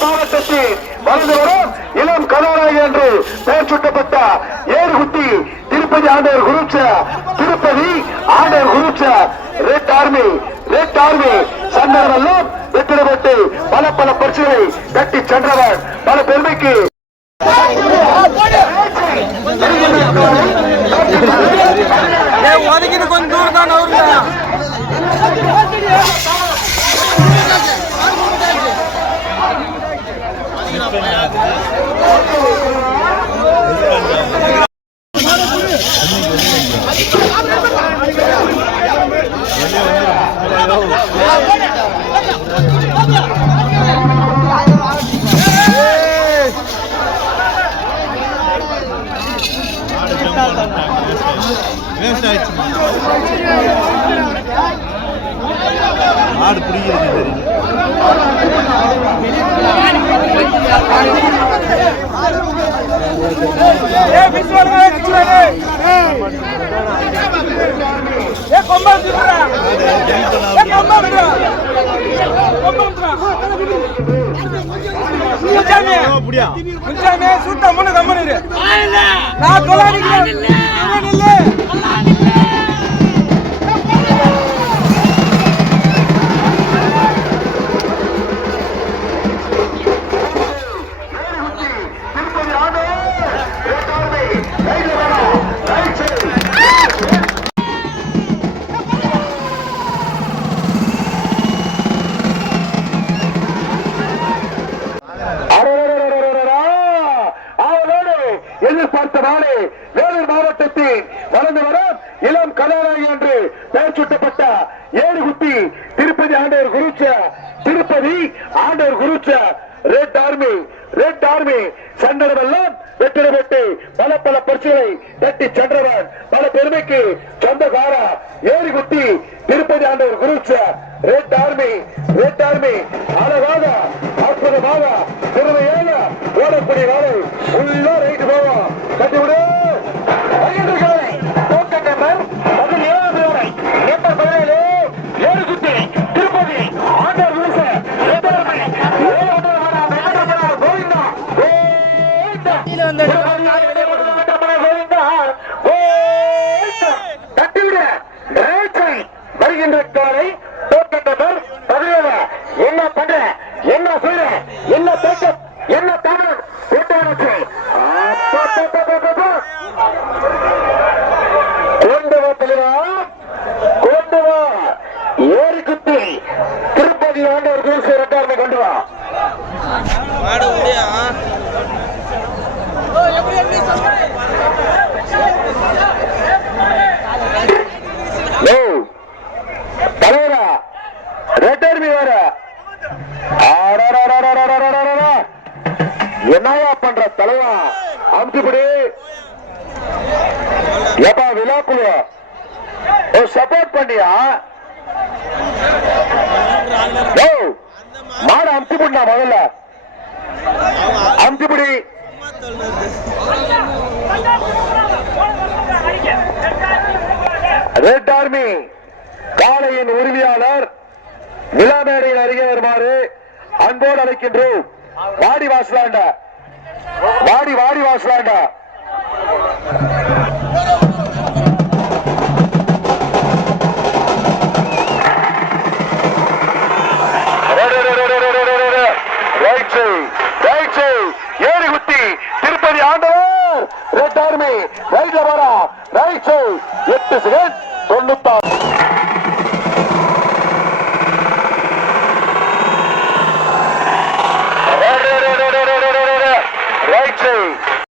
மாவட்டத்தில் வளர்ந்து வரும் இளம் கதாநாயகி என்று பெயர் சூட்டப்பட்ட ஏறுகுட்டி திருப்பதி ஆண்டவர் குரூப்ஸ் ரெட் ஆர்மி சந்தனமெல்லாம் வெற்றிடப்பட்டு பல பரிசுகளை கட்டி சென்றவர் பல பெருமைக்கு கொஞ்சம் தூரம் தான் ஆடு பிடிக்கிறது சுத்த முன்னு கம்மனு நான் தொழில் எதிர்பார்த்தவாறு வேலூர் மாவட்டத்தில் வளர்ந்து வரும் இளம் கதாநாயகி என்று பெயர் சூட்டப்பட்ட ஏறுகுட்டி திருப்பதி ஆண்டவர் குருச்ச ரெட் ஆர்மி சண்டனமெல்லாம் வெற்றிடப்பட்டு பல பரிசுகளை கட்டி சென்றவர் பல பெருமைக்கு சொந்தக்கார ஏறுகுட்டி திருப்பதி ஆண்டவர் குருச்ச ரெட் ஆர்மி அழகாக அற்புதமாக திறமையாக ஓடக்கூடிய வேலை உள்ள ரைட்டு போவோம் கட்டிவிடு ஏறுகுட்டி திருப்பதி ஆண்டவர் குருச்ச ரெட் ஆர்மி வருகின்ற காலை தோற்கட்டவர் பதினேழு என்ன பண்ற என்ன சொல்ற என்ன பேக்கப் என்ன தமிழ் கூட்டாட்சி கொண்டு வா தெளிவா கொண்டு வா ஏறுகுட்டி திருப்பதி ஆண்டவர் குருசு ரெட்டார்மை கொண்டு வா தலைவரா ரெட்டர்மி வர என்னையா பண்ற தலைவா அம்சிபடி எப்பா விழாக்குழு சப்போர்ட் பண்ணியா மாடு அம்சிபடினா முதல்ல அம்சிபடி ரெட் ஆர்மி காளையின் உரிமையாளர் விழா மேடையில் அருகே வருமாறு அன்போடு அழைக்கின்றோம். வாடி வாசலாண்டா ஏறுகுட்டி திருப்பதி ஆண்டவர் ரெட் ஆர்மி ரைட்ல வரா ரைட் 8 செகண்ட் 96